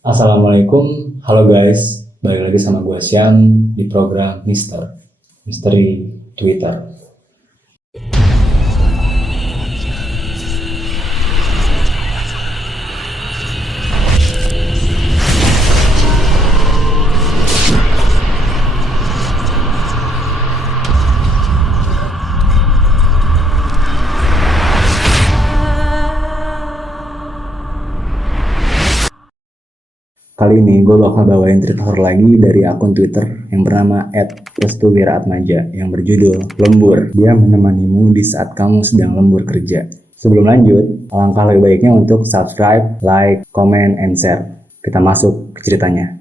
Assalamualaikum, halo guys, balik lagi sama gue Syam di program Misteri Twitter. Kali ini gue bakal bawain cerita horor lagi dari akun Twitter yang bernama @restuwiraatmaja yang berjudul Lembur. Dia menemanimu di saat kamu sedang lembur kerja. Sebelum lanjut, alangkah lebih baiknya untuk subscribe, like, comment, and share. Kita masuk ke ceritanya.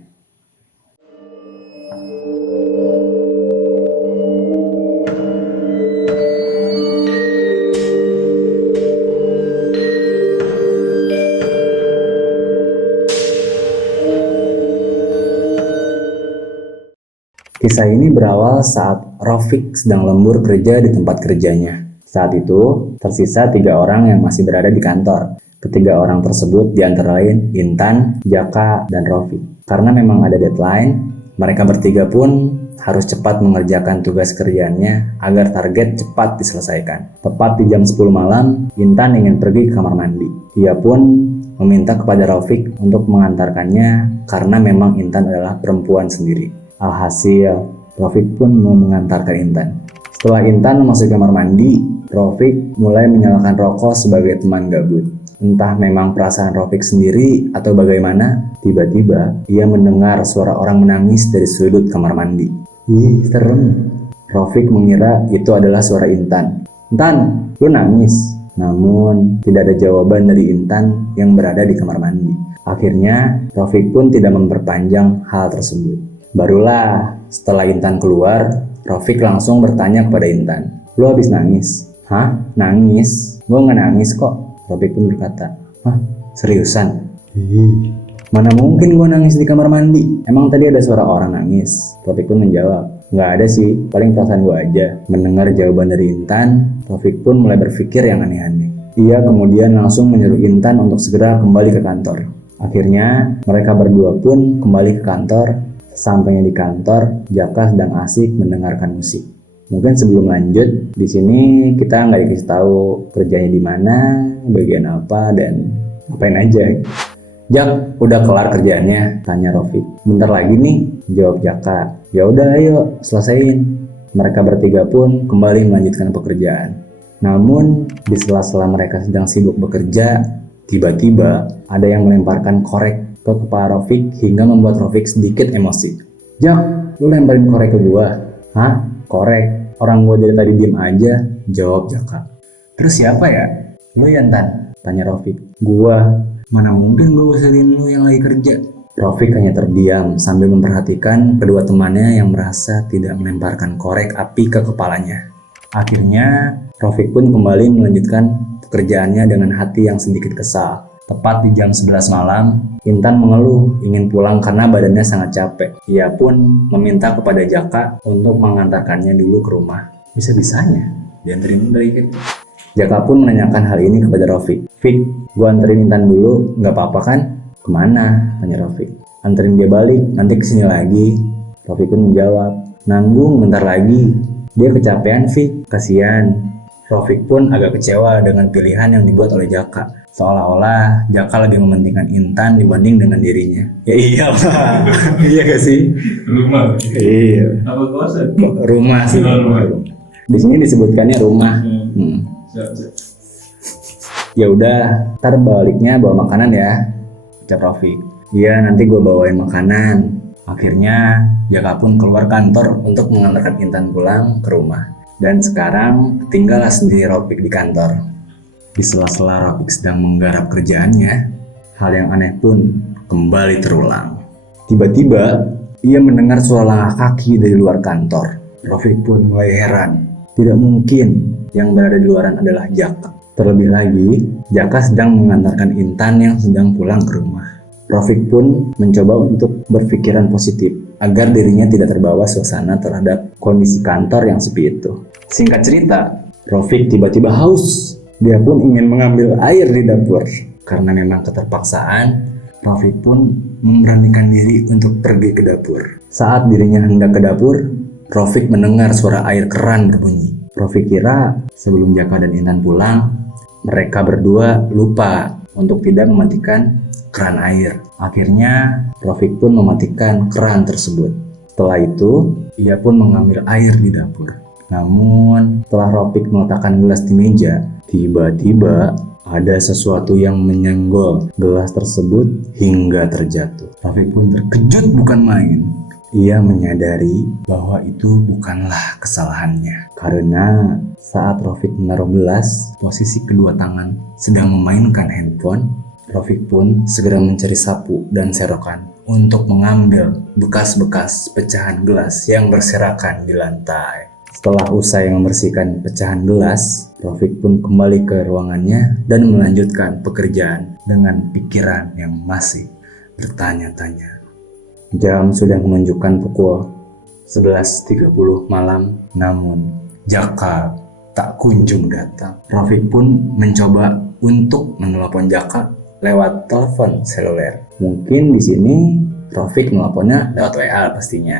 Kisah ini berawal saat Rafiq sedang lembur kerja di tempat kerjanya. Saat itu, tersisa 3 orang yang masih berada di kantor. Ketiga orang tersebut diantara lain Intan, Jaka, dan Rafiq. Karena memang ada deadline, mereka bertiga pun harus cepat mengerjakan tugas kerjaannya agar target cepat diselesaikan. Tepat di jam 10 malam, Intan ingin pergi ke kamar mandi. Ia pun meminta kepada Rafiq untuk mengantarkannya karena memang Intan adalah perempuan sendiri. Alhasil, Rafiq pun mau mengantarkan Intan. Setelah Intan memasuki kamar mandi, Rafiq mulai menyalakan rokok sebagai teman gabut. Entah memang perasaan Rafiq sendiri atau bagaimana, tiba-tiba ia mendengar suara orang menangis dari sudut kamar mandi. Ih, serem. Rafiq mengira itu adalah suara Intan. Intan, lu nangis? Namun, tidak ada jawaban dari Intan yang berada di kamar mandi. Akhirnya, Rafiq pun tidak memperpanjang hal tersebut. Barulah setelah Intan keluar, Rafiq langsung bertanya kepada Intan, "Lu habis nangis?" "Hah? Nangis? Gue nggak nangis kok." Rafiq pun berkata, "Hah? Seriusan?" "Mana mungkin gue nangis di kamar mandi? Emang tadi ada suara orang nangis?" Rafiq pun menjawab, "Nggak ada sih, paling perasaan gue aja." Mendengar jawaban dari Intan, Rafiq pun mulai berpikir yang aneh-aneh. Ia kemudian langsung menyuruh Intan untuk segera kembali ke kantor. Akhirnya, mereka berdua pun kembali ke kantor. Sampainya di kantor, Jaka sedang asik mendengarkan musik. Mungkin sebelum lanjut, di sini kita nggak dikasih tahu kerjanya di mana, bagian apa, dan ngapain aja. "Jak, udah kelar kerjaannya?" tanya Rafiq. "Bentar lagi nih," jawab Jaka. "Ya udah, ayo selesaiin." Mereka bertiga pun kembali melanjutkan pekerjaan. Namun, di sela-sela mereka sedang sibuk bekerja, tiba-tiba ada yang melemparkan korek ke kepala Rafiq hingga membuat Rafiq sedikit emosi. "Jak, lu lemparin korek ke gua." "Hah? Korek? Orang gua dari tadi diem aja," jawab Jaka. "Terus siapa ya?" "Lu ya, Tan?" tanya Rafiq. "Gua. Mana mungkin gua usilin lu yang lagi kerja." Rafiq hanya terdiam sambil memperhatikan kedua temannya yang merasa tidak melemparkan korek api ke kepalanya. Akhirnya, Rafiq pun kembali melanjutkan pekerjaannya dengan hati yang sedikit kesal. Tepat di jam 11 malam, Intan mengeluh ingin pulang karena badannya sangat capek. Ia pun meminta kepada Jaka untuk mengantarkannya dulu ke rumah. Bisa-bisanya dianterin dari gitu. Jaka pun menanyakan hal ini kepada Rafiq. "Fik, gua anterin Intan dulu, nggak apa-apa kan?" "Kemana?" tanya Rafiq. "Anterin dia balik, nanti kesini lagi." Rafiq pun menjawab, "Nanggung bentar lagi. Dia kecapean, Fik, kasihan." Rafiq pun agak kecewa dengan pilihan yang dibuat oleh Jaka. Seolah-olah Jaka lebih mementingkan Intan dibanding dengan dirinya. Ya iyalah. Iya gak sih? Rumah. Iya. Apa kosan? Rumah sih. Rumah. Di sini disebutkannya rumah. Siap. Ya udah, ntar baliknya bawa makanan ya, ucap Rafiq. "Iya, nanti gue bawain makanan." Akhirnya Jaka pun keluar kantor untuk mengantarkan Intan pulang ke rumah. Dan sekarang tinggallah sendiri Rafiq di kantor. Di sela-sela Rafiq sedang menggarap kerjaannya, hal yang aneh pun kembali terulang. Tiba-tiba, ia mendengar suara langkah kaki dari luar kantor. Rafiq pun mulai heran. Tidak mungkin yang berada di luaran adalah Jaka. Terlebih lagi, Jaka sedang mengantarkan Intan yang sedang pulang ke rumah. Rafiq pun mencoba untuk berpikiran positif agar dirinya tidak terbawa suasana terhadap kondisi kantor yang sepi itu. Singkat cerita, Rafiq tiba-tiba haus. Dia pun ingin mengambil air di dapur. Karena memang keterpaksaan, Rafiq pun memberanikan diri untuk pergi ke dapur. Saat dirinya hendak ke dapur, Rafiq mendengar suara air keran berbunyi. Rafiq kira sebelum Jaka dan Intan pulang, mereka berdua lupa untuk tidak mematikan keran air. Akhirnya Rafiq pun mematikan keran tersebut. Setelah itu, ia pun mengambil air di dapur. Namun, setelah Rafiq meletakkan gelas di meja, tiba-tiba ada sesuatu yang menyenggol gelas tersebut hingga terjatuh. Rafiq pun terkejut bukan main. Ia menyadari bahwa itu bukanlah kesalahannya. Karena saat Rafiq menaruh gelas, posisi kedua tangan sedang memainkan handphone, Rafiq pun segera mencari sapu dan serokan untuk mengambil bekas-bekas pecahan gelas yang berserakan di lantai. Setelah usai membersihkan pecahan gelas, Rafiq pun kembali ke ruangannya dan melanjutkan pekerjaan dengan pikiran yang masih bertanya-tanya. Jam sudah menunjukkan pukul 11.30 malam, namun Jaka tak kunjung datang. Rafiq pun mencoba untuk menelepon Jaka lewat telepon seluler. Mungkin di sini Rafiq menelponnya lewat WA pastinya.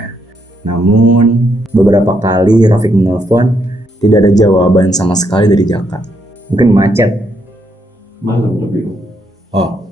Namun beberapa kali Rafiq menelpon, tidak ada jawaban sama sekali dari Jaka. Mungkin macet. Malam lebih. Oh.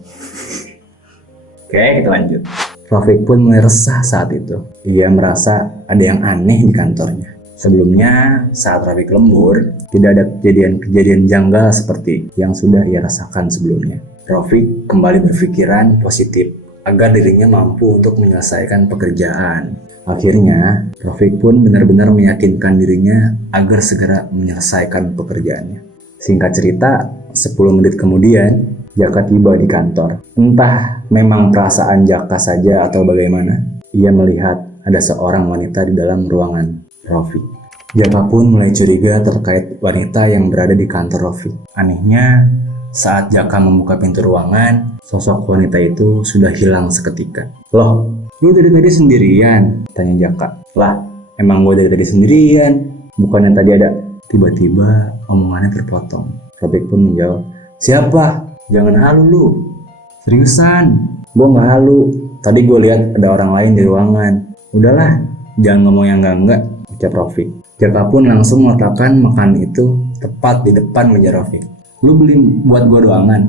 Oke, kita lanjut. Rafiq pun mulai resah saat itu. Ia merasa ada yang aneh di kantornya. Sebelumnya, saat Rafiq lembur, tidak ada kejadian-kejadian janggal seperti yang sudah ia rasakan sebelumnya. Rafiq kembali berpikiran positif agar dirinya mampu untuk menyelesaikan pekerjaan. Akhirnya, Rafiq pun benar-benar meyakinkan dirinya agar segera menyelesaikan pekerjaannya. Singkat cerita, 10 menit kemudian, Jaka tiba di kantor. Entah memang perasaan Jaka saja atau bagaimana, ia melihat ada seorang wanita di dalam ruangan Rafiq. Jaka pun mulai curiga terkait wanita yang berada di kantor Rafiq. Anehnya, saat Jaka membuka pintu ruangan, sosok wanita itu sudah hilang seketika. Loh, lu dari tadi sendirian? Tanya Jaka. Lah, emang gue dari tadi sendirian? Bukannya tadi ada? Tiba-tiba omongannya terpotong. Rafiq pun menjawab, siapa? Jangan halu lu. Seriusan, gue gak halu. Tadi gue lihat ada orang lain di ruangan. Udahlah, jangan ngomong yang enggak, ucap Rafiq. Jaka pun langsung meletakkan makanan itu tepat di depan meja Rafiq. Lu beli buat gue doangan?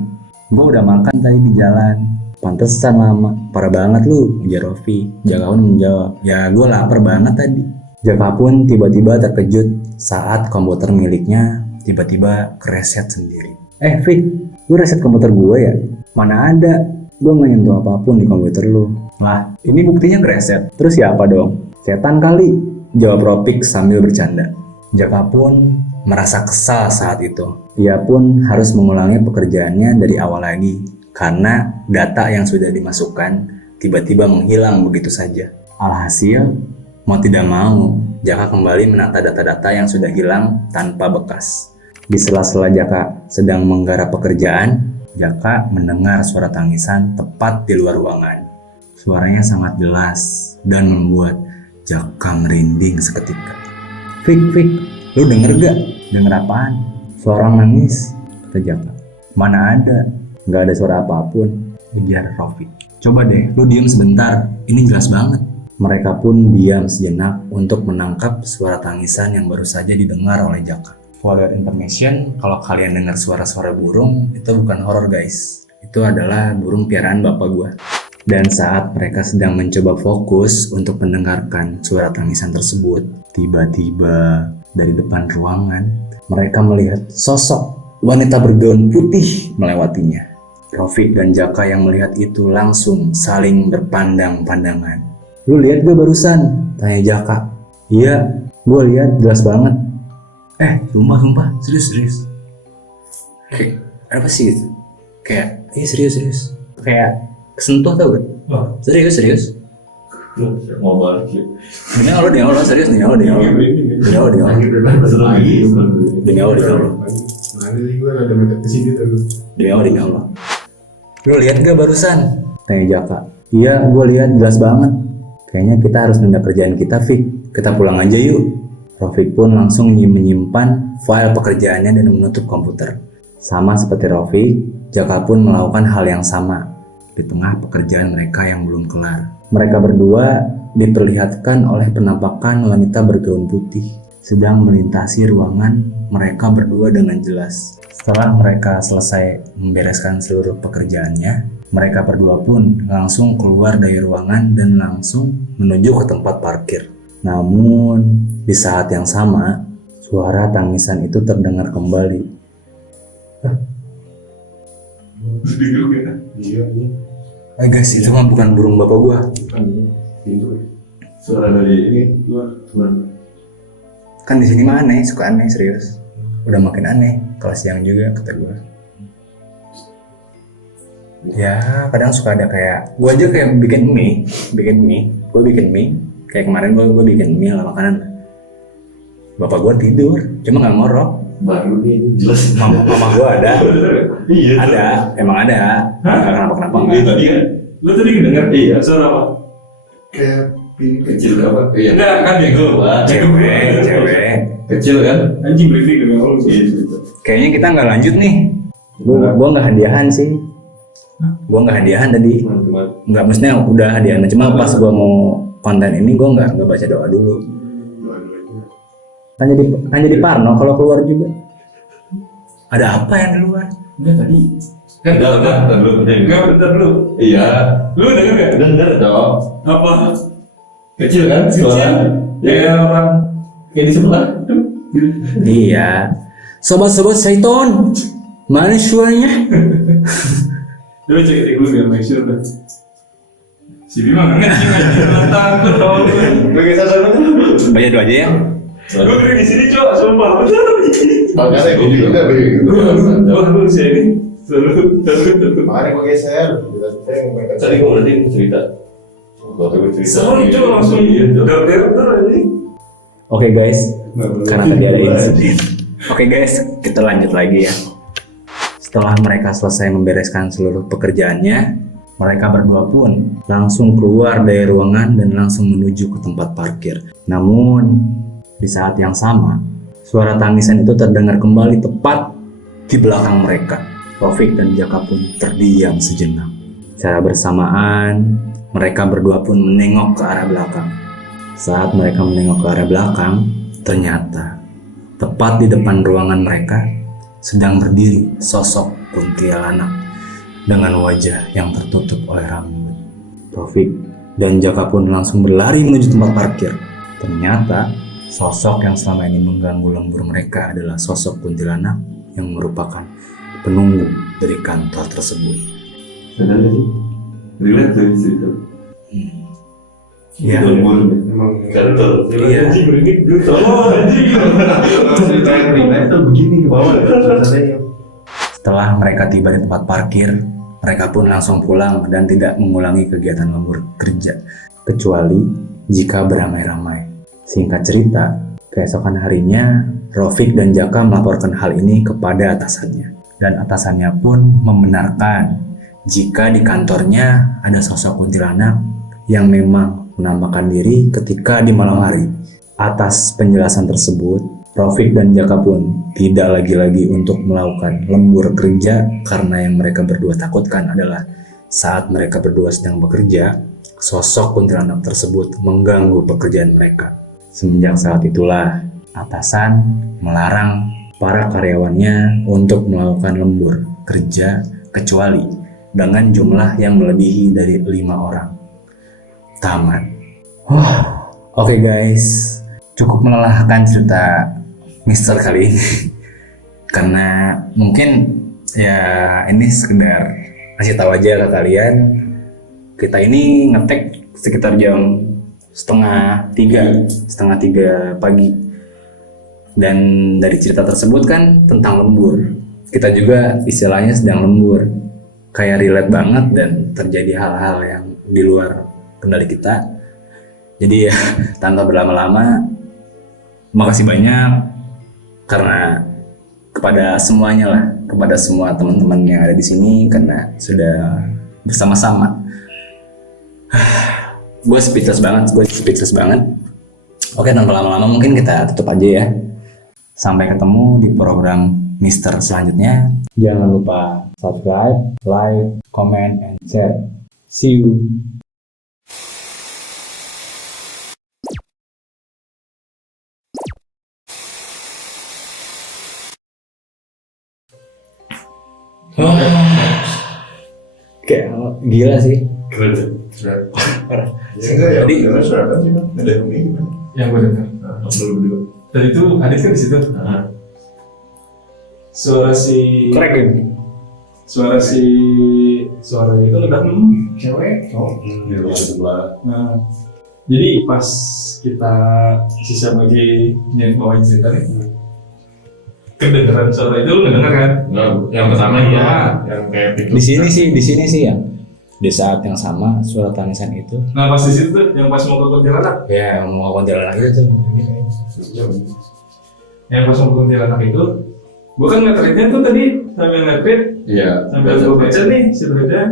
Gue udah makan tadi di jalan. Pantesan lama, parah banget lu, ujar Rafiq. Jaka pun menjawab, ya gue lapar banget tadi. Jaka pun tiba-tiba terkejut saat komputer miliknya tiba-tiba kereset sendiri. Fik, lu reset komputer gue ya? Mana ada, gue gak nyentuh apapun di komputer lu. Lah, ini buktinya kereset. Terus siapa dong? Setan kali, jawab Rafiq sambil bercanda. Jaka pun merasa kesal saat itu. Ia pun harus mengulangi pekerjaannya dari awal lagi karena data yang sudah dimasukkan tiba-tiba menghilang begitu saja. Alhasil, mau tidak mau, Jaka kembali menata data-data yang sudah hilang tanpa bekas. Di sela-sela Jaka sedang menggarap pekerjaan, Jaka mendengar suara tangisan tepat di luar ruangan. Suaranya sangat jelas dan membuat Jaka merinding seketika. Fik, lu denger gak? Denger apaan? Suara orang nangis, kata Jaka. Mana ada, gak ada suara apapun, ujar Rafiq. Coba deh, lu diam sebentar, ini jelas banget. Mereka pun diam sejenak untuk menangkap suara tangisan yang baru saja didengar oleh Jaka. For your information, kalau kalian dengar suara-suara burung, itu bukan horor guys. Itu adalah burung piaraan bapak gua. Dan saat mereka sedang mencoba fokus untuk mendengarkan suara tangisan tersebut, tiba-tiba dari depan ruangan, mereka melihat sosok wanita bergaun putih melewatinya. Rafiq dan Jaka yang melihat itu langsung saling berpandang-pandangan. Lu lihat gak barusan? Tanya Jaka. Iya, gue lihat jelas banget. Sumpah, serius. Kayak, apa sih gitu? Kayak, serius. Kayak, kesentuh tau gak? Serius. Mau balik sih. Demi Allah, serius nih, Demi Allah. Lu lihat gak barusan? Tanya Jaka. Iya, gue lihat jelas banget. Kayaknya kita harus nunda kerjaan kita, Fik. Kita pulang aja yuk. Rafiq pun langsung menyimpan file pekerjaannya dan menutup komputer. Sama seperti Rafiq, Jaka pun melakukan hal yang sama. di tengah pekerjaan mereka yang belum kelar. Mereka berdua diperlihatkan oleh penampakan wanita bergaun putih sedang melintasi ruangan mereka berdua dengan jelas. Setelah mereka selesai membereskan seluruh pekerjaannya, mereka berdua pun langsung keluar dari ruangan dan langsung menuju ke tempat parkir. Namun, di saat yang sama, suara tangisan itu terdengar kembali. Iya. Guys, itu mah bukan burung bapak gua. Suara dari ini luar. Kan di sini mah aneh, suka aneh serius. Udah makin aneh, kalau siang juga kata gua. Ya, kadang suka ada kayak, gua aja kayak bikin mie. Kayak kemarin gua bikin mie lah makanan. Bapak gua tidur, cuma nggak ngorok. Baru nih jelas. Mama gua ada. Iya. Ada, emang ada. Nggak kenapa Iya enggak. tadi kan. Lu tadi kedengar iya suara apa? Kayak pin Kecil apa? Iya. Enggak kan yang gue. Cewek. Kecil kan? Anjing briefing dengan lu sih. Kayaknya kita nggak lanjut nih. Gua nggak hadiahan sih. Gua nggak hadiahan tadi. Nggak, maksudnya udah hadiahan. Cuma pas gua mau konten ini gua nggak baca doa dulu. Kan jadi parno kalau keluar juga. Ada apa yang di luar? Enggak tadi. Kan bentar dulu. Iya. Lu denger enggak? Denger dong. Apa? Kecil kan? Kecil. Ya orang kayak di sebelah. Iya. Sobat-sobat Saiton, mana suaranya? Coba cek dulu biar make sure dah. Si Bima nggak ngecing aja, takut dong. Bagi sasaran kan? Baca doa aja ya. Gue beri di sini cok, sumpah. makanya gue juga begini. Gue sih ini. Selalu. Makanya gue geser. Tadi gue berarti cerita. Seru cok langsung. Oke guys, karena tadi ada insiden. Oke guys, kita lanjut lagi ya. Setelah mereka selesai membereskan seluruh pekerjaannya, mereka berdua pun langsung keluar dari ruangan dan langsung menuju ke tempat parkir. Namun, di saat yang sama, suara tangisan itu terdengar kembali tepat di belakang mereka. Taufik dan Jaka pun terdiam sejenak. Secara bersamaan, mereka berdua pun menengok ke arah belakang. Saat mereka menengok ke arah belakang, ternyata tepat di depan ruangan mereka sedang berdiri sosok kuntilanak dengan wajah yang tertutup oleh rambut. Taufik dan Jaka pun langsung berlari menuju tempat parkir. Ternyata sosok yang selama ini mengganggu lembur mereka adalah sosok kuntilanak yang merupakan penunggu dari kantor tersebut. Sadar gak sih? Relate dari situ. Ya, Emang Kantor. Iya. Anjing beringin gue tolong anjing. cerita yang ringan itu begini ke bawah suasananya. setelah mereka tiba di tempat parkir, mereka pun langsung pulang dan tidak mengulangi kegiatan lembur kerja, kecuali jika beramai-ramai. Singkat cerita, keesokan harinya, Rafiq dan Jaka melaporkan hal ini kepada atasannya. Dan atasannya pun membenarkan jika di kantornya ada sosok kuntilanak yang memang menampakkan diri ketika di malam hari. Atas penjelasan tersebut, Rafiq dan Jaka pun tidak lagi-lagi untuk melakukan lembur kerja karena yang mereka berdua takutkan adalah saat mereka berdua sedang bekerja, sosok kuntilanak tersebut mengganggu pekerjaan mereka. Semenjak saat itulah, atasan melarang para karyawannya untuk melakukan lembur kerja kecuali dengan jumlah yang melebihi dari 5 orang. Tamat. Oke guys, cukup melelahkan cerita Mister kali ini. Karena mungkin ya ini sekedar kasih tahu aja ke kalian, kita ini ngetek sekitar jam setengah tiga pagi. Dan dari cerita tersebut kan tentang lembur. Kita juga istilahnya sedang lembur. Kayak relate banget dan terjadi hal-hal yang di luar kendali kita. Jadi ya tanpa berlama-lama, makasih banyak karena kepada semuanya lah, kepada semua teman-teman yang ada di sini karena sudah bersama-sama. Gue speechless banget. Oke, tanpa lama-lama mungkin kita tutup aja ya. Sampai ketemu di program Mister selanjutnya. Jangan lupa subscribe, like, comment, and share. See you. Kayak gila sih. Keren deh. Enggak ya, Jadi karena suara apa sih bang? Ada yang ini gimana? Yang gue dengar. Upload berdua. Dan itu Adit kan di situ. Suara si korek ya? suaranya itu udah cewek. Di ruang sebelah. Nah, jadi pas kita sisa lagi bawain cerita nih, kedengeran suara itu lu denger kan? Enggak, yang pertama iya, yang kayak pick up. Di sini sih ya. Di saat yang sama suara tangisan itu. Nah pas di situ tuh, yang pas mau ke kuntilanak, Ya, mau kuntilanak itu tuh. yang pas mau ke kuntilanak itu, gua kan nge-tweetnya tuh tadi sambil nge-tweet, Iya. sambil gua baca nih si tweetnya,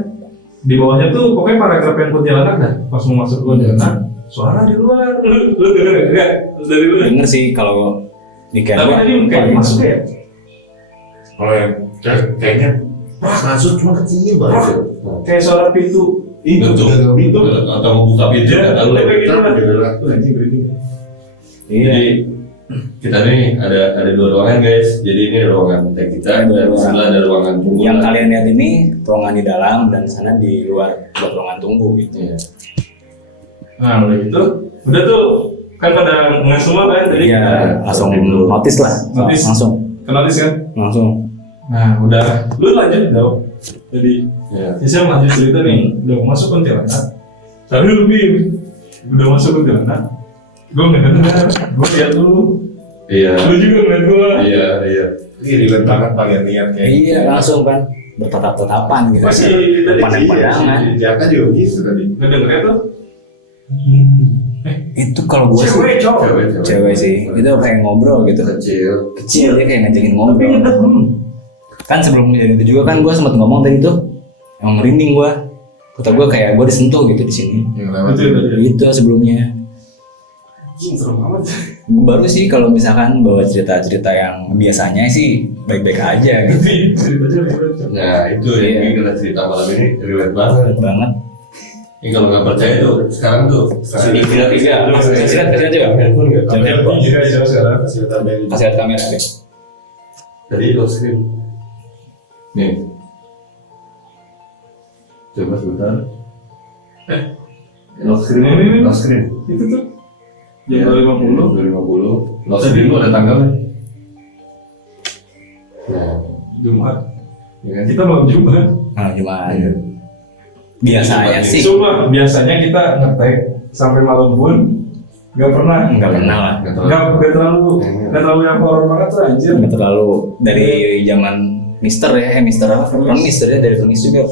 di bawahnya tuh pokoknya paragraf yang kuntilanak dah. Pas mau masuk ke kuntilanak, suara di luar, lu denger nggak? Dari lu? Denger sih kalau di Tapi tadi kayak masuk ya? Kalau yang kayaknya masuk cuma kecil banget. Kayak suara pintu. Itu atau mau buka pintu Ya, nggak tahu kayak gitu lah. gitu lah. Anjing berarti. Iya. Jadi kita nih ada 2 ruangan guys. Jadi ini ruangan tag kita Ada 2 dan ruangan. sebelah ada ruangan tunggu. Yang kalian lihat ini ruangan di dalam dan sana di luar buat ruangan tunggu gitu. Iya. Nah udah gitu, udah tuh kan pada nggak semua kan tadi Iya, langsung notice lah. Notice. Langsung. kenotis kan. Langsung. Nah udah, lu lanjut dong. Jadi Iya. saya lanjut cerita nih, udah mau masuk kuntilanak. Tapi lu Bim, udah masuk kuntilanak. Gue nggak dengar, gue lihat lu. Iya. Lu juga ngeliat gue. Iya. Ini relate banget kalian lihat kayak. Iya, langsung kan bertatap-tatapan gitu. Masih tadi Pandang-pandangan. Jaka juga gitu tadi. nggak dengernya tuh. Itu kalau gue sih Cewek cowok. cewek sih. Itu kayak ngobrol gitu. Kecil. Kecil dia kayak ngajakin Tapi ngobrol. ngedem. Kan sebelum kejadian itu juga kan gue sempat ngomong tadi tuh, yang merinding gue. Kata gue kayak gue disentuh gitu di sini. Yang lewat. Itu tadi. Itu sebelumnya. Anjing serem amat. Baru sih kalau misalkan bawa cerita-cerita yang biasanya sih baik-baik aja gitu. Tapi ceritanya ribet. Nah itu yang Iya. ingin kita cerita malam ini relate banget. Berat banget. Ini kalau nggak percaya tuh sekarang tuh Sini, tiga. Kasih lihat juga. Handphone nggak? Tapi Handphone. ini juga jauh sekarang. Kasih lihat tabel. Kasih lihat kamera deh. Tadi lock screen. Nih. Coba sebentar. Lock screen. Ini. Lock screen. Itu tuh. Jam 2.50. 250. Lock screen lu ada tanggalnya. Nah, Jumat. ya kan? Kita malam Jumat. Nah, cuma Iya. biasanya sih Coba biasanya kita ngetek sampai malam pun nggak pernah. nggak pernah lah. Nggak terlalu. Nggak terlalu yang horor banget tuh anjir. Nggak terlalu dari zaman Mister ya, Mister apa? Kan Mister ya dari Tunis juga